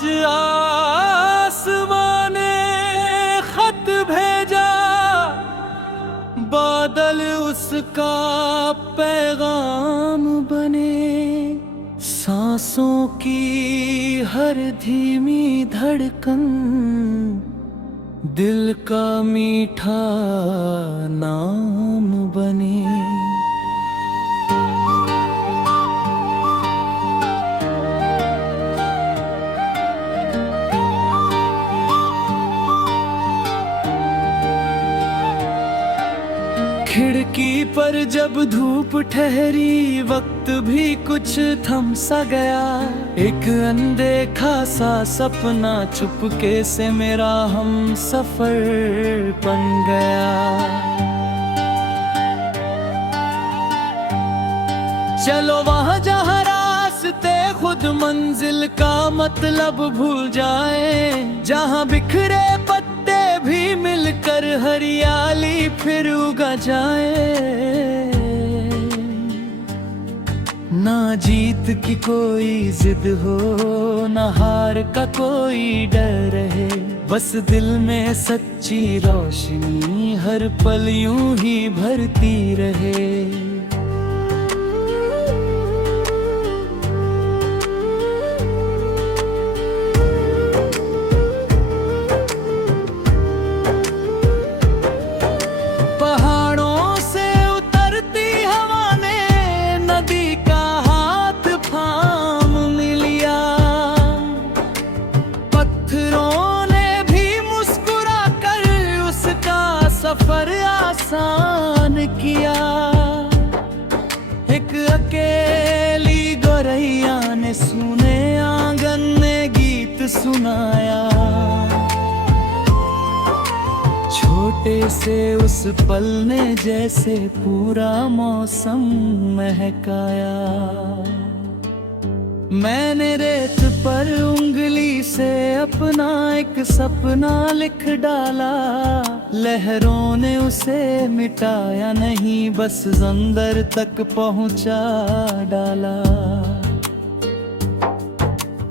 आज आसमां ने खत भेजा, बादल उसका पैगाम बने। सांसों की हर धीमी धड़कन दिल का मीठा नाम बने। खिड़की पर जब धूप ठहरी, वक्त भी कुछ थम सा गया। एक अनदेखा सा सपना चुपके से मेरा हम सफर बन गया। चलो वहाँ जहाँ रास्ते खुद मंजिल का मतलब भूल जाए, जहाँ बिखरे पत्ते भी मिलकर हरियाली फिर उगा जाए। ना जीत की कोई जिद हो, ना हार का कोई डर रहे, बस दिल में सच्ची रोशनी हर पल यूं ही भरती रहे। सफर आसान किया, एक अकेली गोरैया ने सुने आंगन में गीत सुनाया। छोटे से उस पल ने जैसे पूरा मौसम महकाया। मैंने रेत पर उंगली से अपना एक सपना लिख डाला। लहरों ने उसे मिटाया नहीं, बस अंदर तक पहुंचा डाला।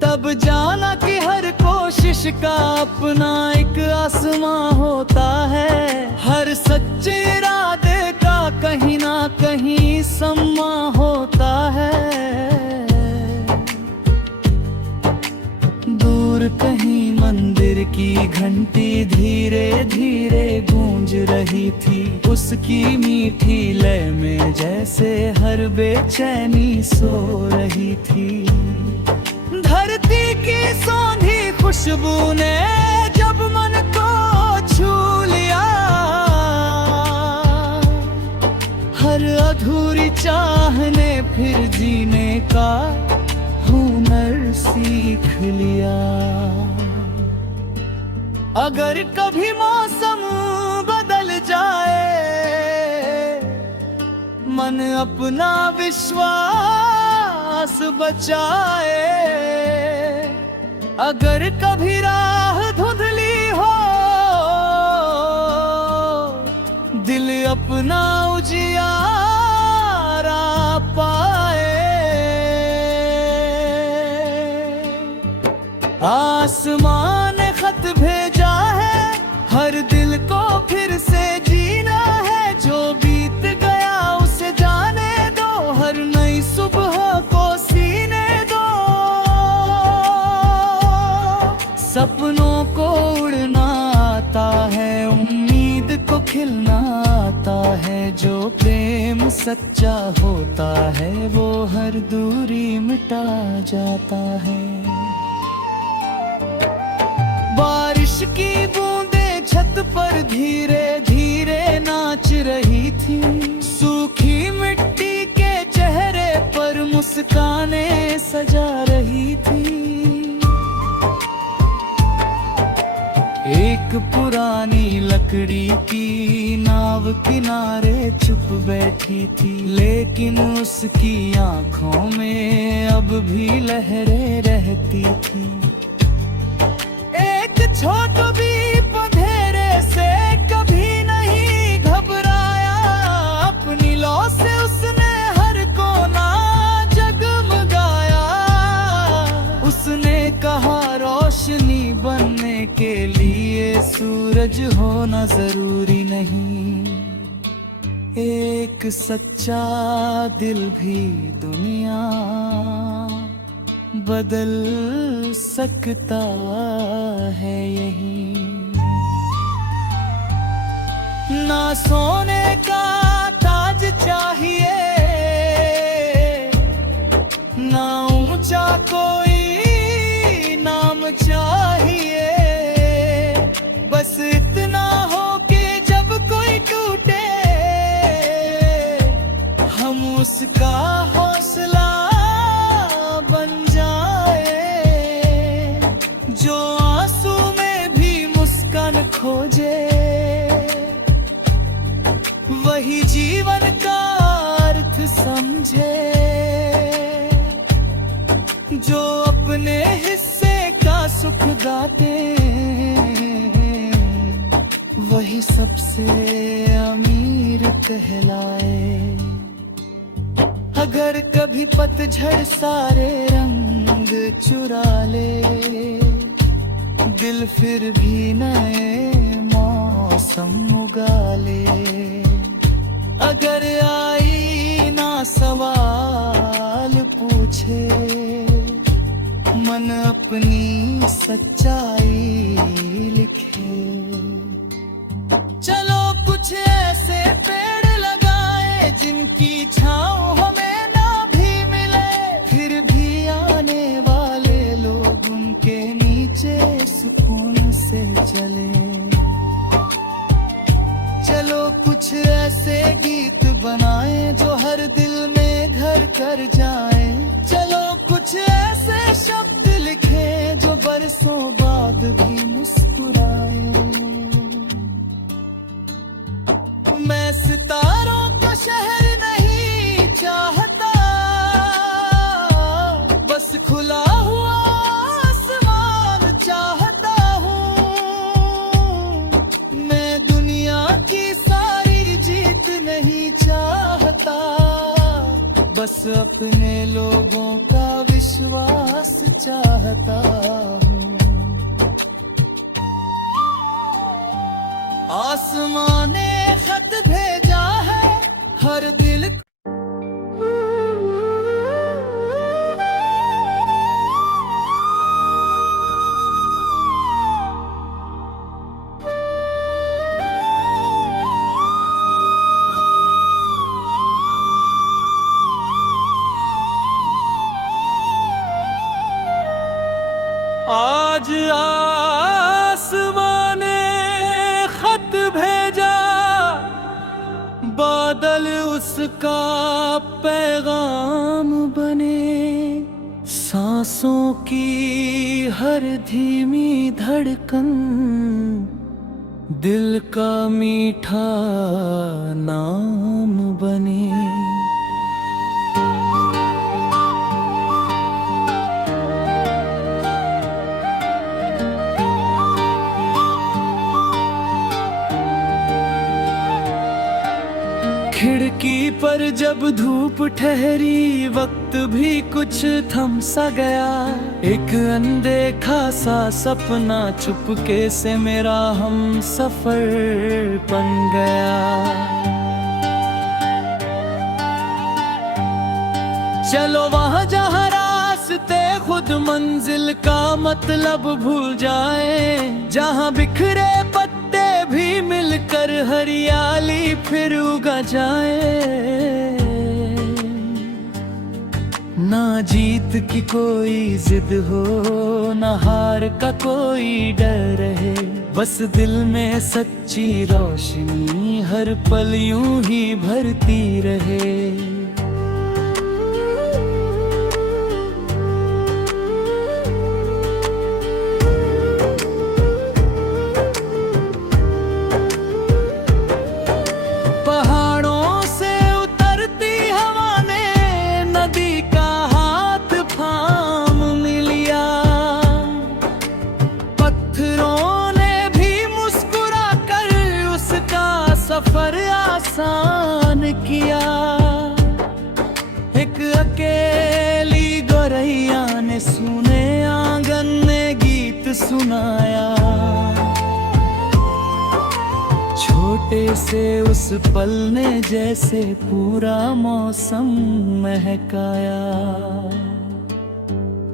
तब जाना कि हर कोशिश का अपना एक आसमां होता है। हर सच्चे इरादे का कहीं ना कहीं सम्मा होता है। कहीं मंदिर की घंटी धीरे धीरे गूंज रही थी, उसकी मीठी लय में जैसे हर बेचैनी सो रही थी। धरती की सौंधी खुशबू ने जब मन को छू लिया, हर अधूरी चाह ने फिर जीने का हुनर सीख लिया। अगर कभी मौसम बदल जाए, मन अपना विश्वास बचाए। अगर कभी राह धुंधली हो, दिल अपना उजियारा पाए। आसमान ने खत भेजा है, हर दिल को फिर से जीना है। जो बीत गया उसे जाने दो, हर नई सुबह को सीने दो। सपनों को उड़ना आता है, उम्मीद को खिलना आता है। जो प्रेम सच्चा होता है, वो हर दूरी मिटा जाता है। बारिश की बूंदें छत पर धीरे धीरे नाच रही थी। सूखी मिट्टी के चेहरे पर मुस्कानें सजा रही थी। एक पुरानी लकड़ी की नाव किनारे चुप बैठी थी, लेकिन उसकी आंखों में अब भी लहरें रहती थी। छोट भी पधेरे से कभी नहीं घबराया, अपनी लौ से उसने हर कोना जगमगाया। उसने कहा रो जज होना जरूरी नहीं, एक सच्चा दिल भी दुनिया बदल सकता है यही। ना सोने का ताज चाहिए, ना ऊंचा कोई नाम चाहिए, बस इतना हो कि जब कोई टूटे हम उसका हौसला बन जाए। जो आंसू में भी मुस्कान खोजे वही जीवन का अर्थ समझे। जो अपने हिस्से का सुख गाते वही सबसे अमीर कहलाए। अगर कभी पतझड़ सारे रंग चुरा ले, दिल फिर भी नए मौसम उगा ले। अगर आई ना सवाल पूछे, मन अपनी सच्चाई लिखे। चलो कुछ ऐसे पेड़ लगाए जिनकी छाँव हमें ना भी मिले, फिर भी आने वाले लोग उनके नीचे सुकून से चले। चलो कुछ ऐसे गीत बनाए जो हर दिल में घर कर जाए। चलो कुछ ऐसे शब्द लिखे जो बरसों बाद भी मुस्कुराए। मैं सितारों का शहर नहीं चाहता, बस खुला हुआ आसमान चाहता हूँ। मैं दुनिया की सारी जीत नहीं चाहता, बस अपने लोगों का विश्वास चाहता हूँ। आसमां ने खत भेजा है हर दिल को। आज आसमां ने खत भेजा, बादल उसका पैगाम बने। सांसों की हर धीमी धड़कन दिल का मीठा नाम बने। खिड़की पर जब धूप ठहरी, वक्त भी कुछ थम सा गया। एक अनदेखा सा सपना चुपके से मेरा हम सफर बन गया। चलो वहाँ जहाँ रास्ते खुद मंजिल का मतलब भूल जाए, जहाँ बिखरे पत्ते भी मिलकर हरियाली फिर उगा जाए। ना जीत की कोई जिद हो, ना हार का कोई डर रहे, बस दिल में सच्ची रोशनी हर पल यूं ही भरती रहे। सफर आसान किया, एक अकेली गोरैया ने सूने आंगन में गीत सुनाया। ऐसे उस पल ने जैसे पूरा मौसम महकाया।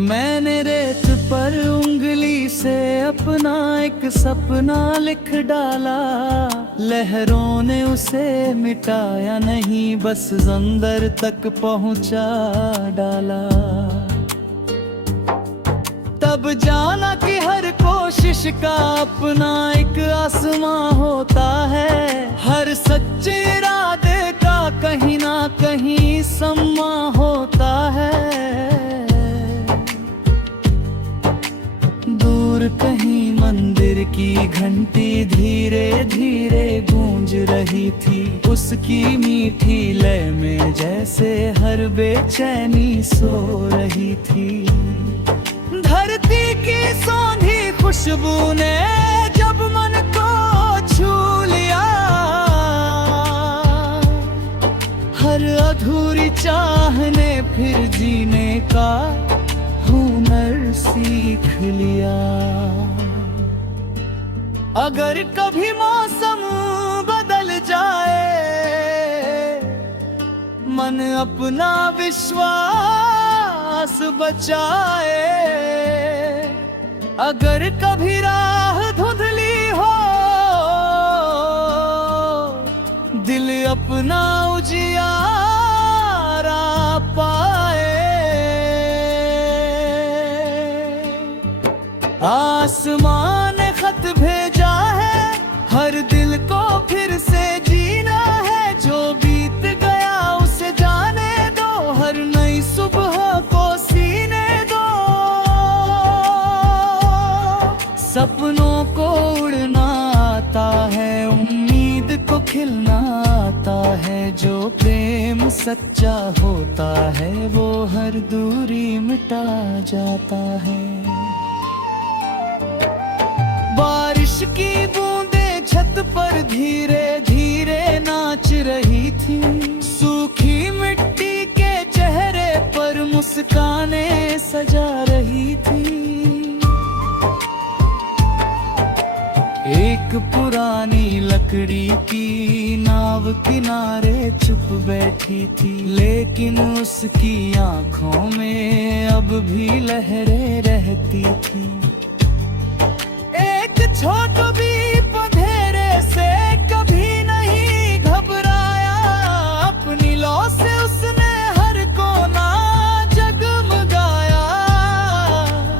मैंने रेत पर उंगली से अपना एक सपना लिख डाला। लहरों ने उसे मिटाया नहीं, बस अंदर तक पहुंचा डाला। तब जाना कि हर कोशिश का अपना एक आसमां होता है। हर सच्चे इरादे का कहीं ना कहीं सम्मा होता है। दूर कहीं मंदिर की घंटी धीरे धीरे गूंज रही थी। उसकी मीठी लय में जैसे हर बेचैनी सो रही थी। धरती की सौंधी खुशबू ने जब मन को छू लिया, हर अधूरी चाह ने फिर जीने का हुनर सीख लिया। अगर कभी मौसम बदल जाए, मन अपना विश्वास बचाए। अगर कभी राह धुंधली हो, दिल अपना उजियारा पाए। आसमान ने खत भेजा है, हर दिल को फिर से जीना है। जो बीत गया उसे जाने दो, हर नई सुबह को सीने दो। सपनों को उड़ना आता है, उम्मीद को खिलना आता है। जो प्रेम सच्चा होता है, वो हर दूरी मिटा जाता है। बारिश की बूंदें छत पर धीरे धीरे नाच रही थी। सूखी मिट्टी के चेहरे पर मुस्कानें सजा रही थी। एक पुरानी लकड़ी की नाव किनारे चुप बैठी थी, लेकिन उसकी आंखों में अब भी लहरें रहती थी। छोट भी पधेरे से कभी नहीं घबराया। अपनी लौ से उसने हर कोना जगमगाया।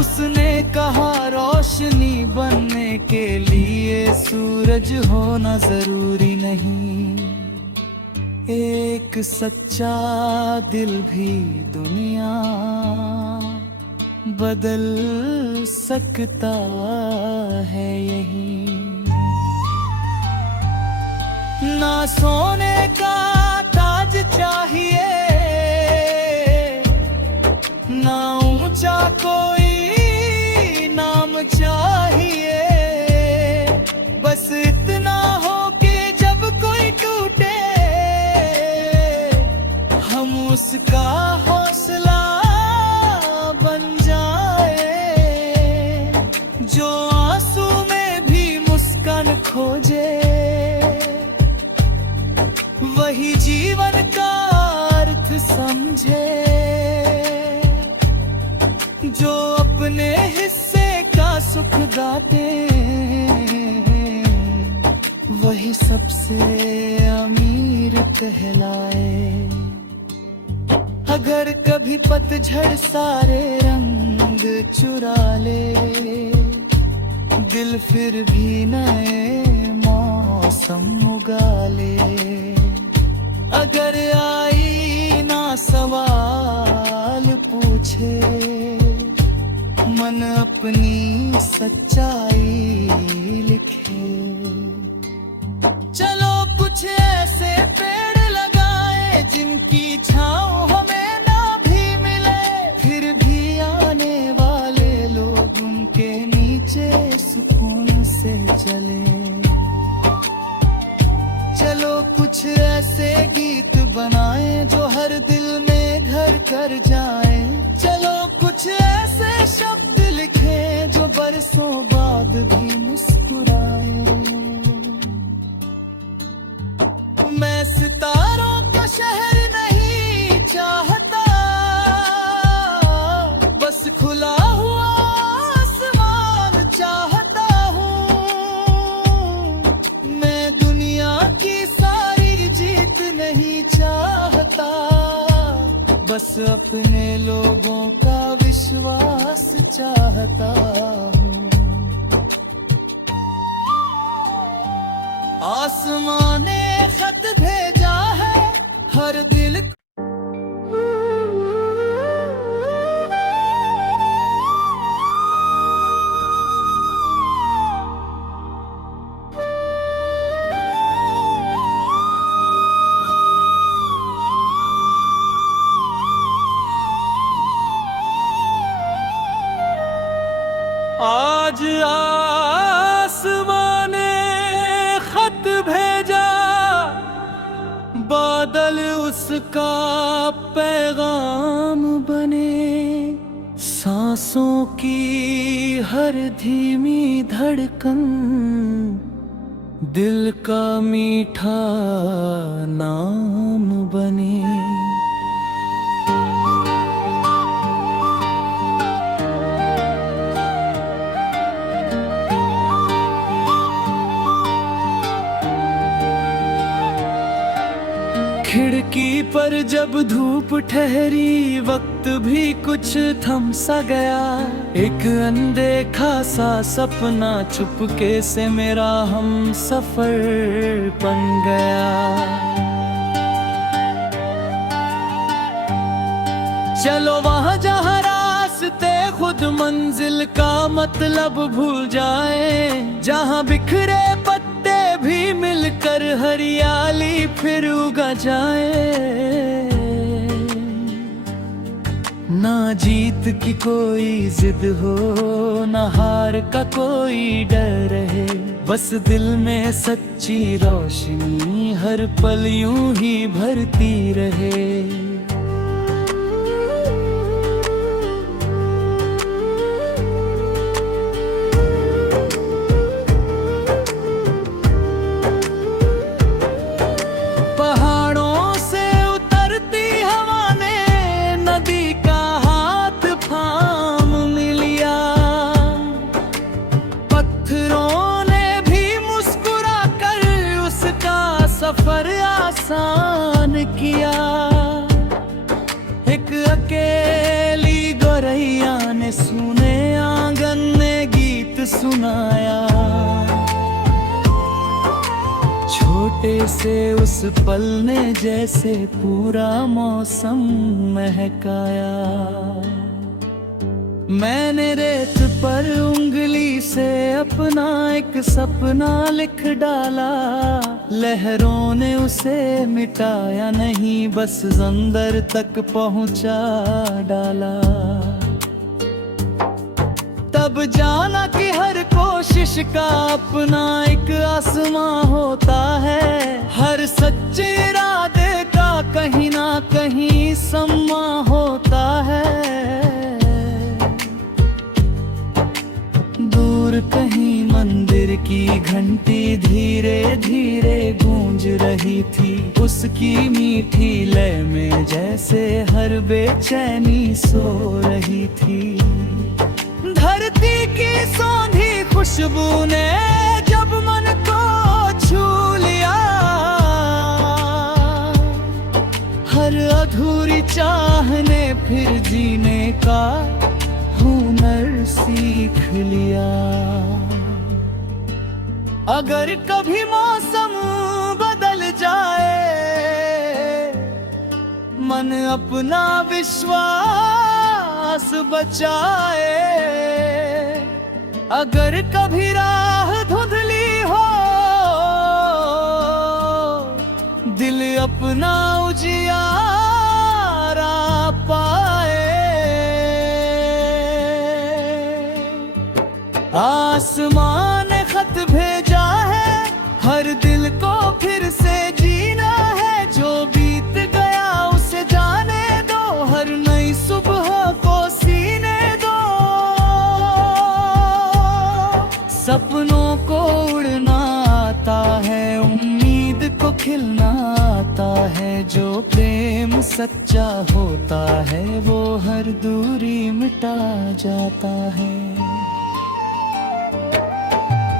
उसने कहा रोशनी बनने के लिए सूरज होना जरूरी नहीं। एक सच्चा दिल भी दुनिया बदल सकता है यही। ना सोने का ताज चाहिए, ना ऊंचा कोई नाम चाहिए। बस इतना हो कि जब कोई टूटे, हम उसका हौसला बन जाए। जो आंसू में भी मुस्कान खोजे, वही जीवन का अर्थ समझे। जो अपने हिस्से का सुख गाते, वही सबसे अमीर कहलाए। अगर कभी पतझड़ सारे रंग चुरा ले, दिल फिर भी नए मौसम उगा ले। अगर आई ना सवाल पूछे, मन अपनी सच्चाई लिखे। चलो कुछ ऐसे पेड़ लगाए, जिनकी छाँव हमें ना भी मिले, फिर भी आने वाले लोग उनके नीचे सुकून से चले। चलो कुछ ऐसे गीत बनाए, जो हर दिल में घर कर जाए। चलो कुछ ऐसे शब्द लिखे, जो बरसों बाद भी मुस्कुराए। बस अपने लोगों का विश्वास चाहता हूँ। आसमां ने खत भेजा है हर दिल को। आज आसमां ने खत भेजा, बादल उसका पैगाम बने। सांसों की हर धीमी धड़कन दिल का मीठा नाम बने। खिड़की पर जब धूप ठहरी, वक्त भी कुछ थम सा गया। एक अनदेखा सा सपना चुपके से मेरा हम सफर बन गया। चलो वहाँ जहाँ रास्ते खुद मंजिल का मतलब भूल जाए, जहाँ बिखरे पत्ते भी मिलकर हरियाली फिर उगा जाए। ना जीत की कोई जिद हो, ना हार का कोई डर रहे, बस दिल में सच्ची रोशनी हर पल यूं ही भरती रहे। सफर आसान किया, एक अकेली गोरैया ने सुने आंगन में गीत सुनाया। छोटे से उस पल ने जैसे पूरा मौसम महकाया। मैंने रेत पर उंगली से अपना एक सपना लिख डाला। लहरों ने उसे मिटाया नहीं, बस अंदर तक पहुंचा डाला। तब जाना कि हर कोशिश का अपना एक आसमां होता है। हर सच्चे इरादे का कहीं ना कहीं सम्मा होता है। दूर कहीं मंदिर की घंटी धीरे धीरे गूंज रही थी। उसकी मीठी लय में जैसे हर बेचैनी सो रही थी। धरती की सौंधी खुशबू ने जब मन को छू लिया, हर अधूरी चाह ने फिर जीने का हुनर सीख लिया। अगर कभी मौसम बदल जाए, मन अपना विश्वास बचाए। अगर कभी राह धुंधली हो, दिल अपना उजियारा पाए। आसमान ने खत भेजा है, हर दिल को फिर से जीना है। जो बीत गया उसे जाने दो, हर नई सुबह को सीने दो। सपनों को उड़ना आता है, उम्मीद को खिलना आता है। जो प्रेम सच्चा होता है, वो हर दूरी मिटा जाता है।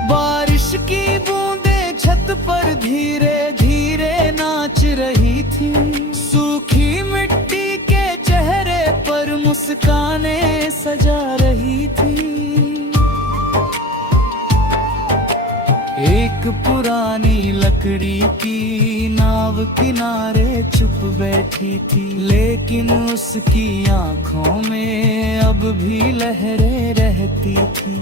बारिश की बूंदें छत पर धीरे धीरे नाच रही थी। सूखी मिट्टी के किनारे चुप बैठी थी, लेकिन उसकी आंखों में अब भी लहरें रहती थी।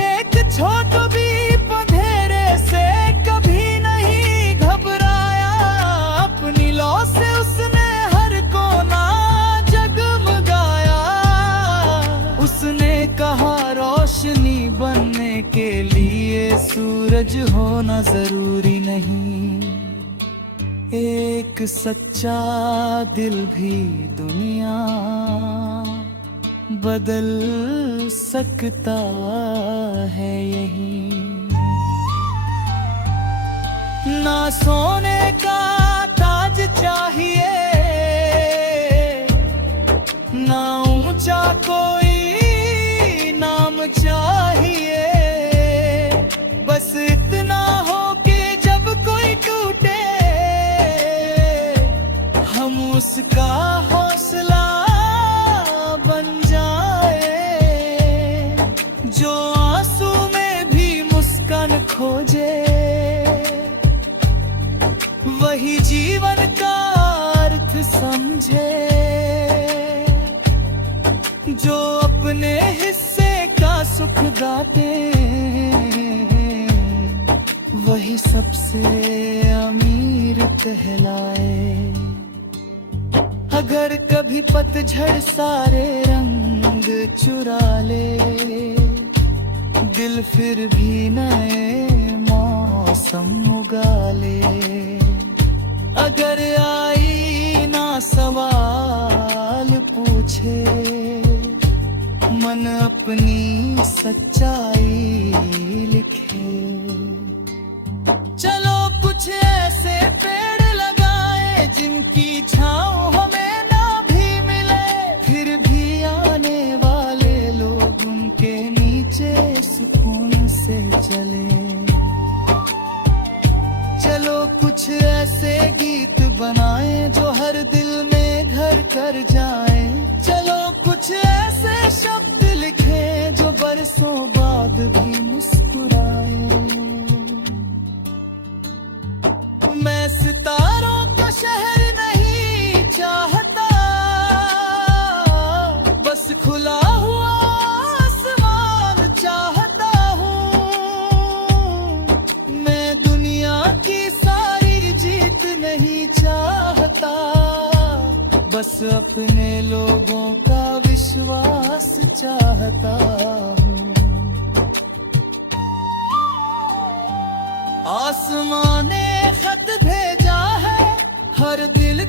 एक छोट भी अंधेरे से कभी नहीं घबराया, अपनी लौ से उसने हर कोना जगमगाया। उसने कहा रोशनी बनने के लिए सूरज होना जरूरी नहीं, एक सच्चा दिल भी दुनिया बदल सकता है यही। ना सोने का ताज चाहिए, ना ऊंचा कोई नाम चाहिए, बस इतना हो कि जब कोई टूटे हम उसका हौसला बन जाए। जो आंसू में भी मुस्कान खोजे, वही जीवन का अर्थ समझे। जो अपने हिस्से का सुख गाते, वही सबसे अमीर कहलाए। अगर कभी पतझड़ सारे रंग चुरा ले, दिल फिर भी नए मौसम उगा ले। अगर आई ना सवाल पूछे, मन अपनी सच्चाई लिखे। चलो कुछ ऐसे पेड़ लगाए जिनकी छाँव हमें ना भी मिले, फिर भी आने वाले लोग उनके नीचे सुकून से चले। चलो कुछ ऐसे गीत बनाए जो हर दिल में घर कर जाए। चलो कुछ ऐसे शब्द लिखे जो बरसों बाद भी मुस्कुराए। मैं सितारों का शहर नहीं चाहता, बस खुला हुआ आसमान चाहता हूँ। मैं दुनिया की सारी जीत नहीं चाहता, बस अपने लोगों का विश्वास चाहता हूँ। आसमां ने खत भेजा है हर दिल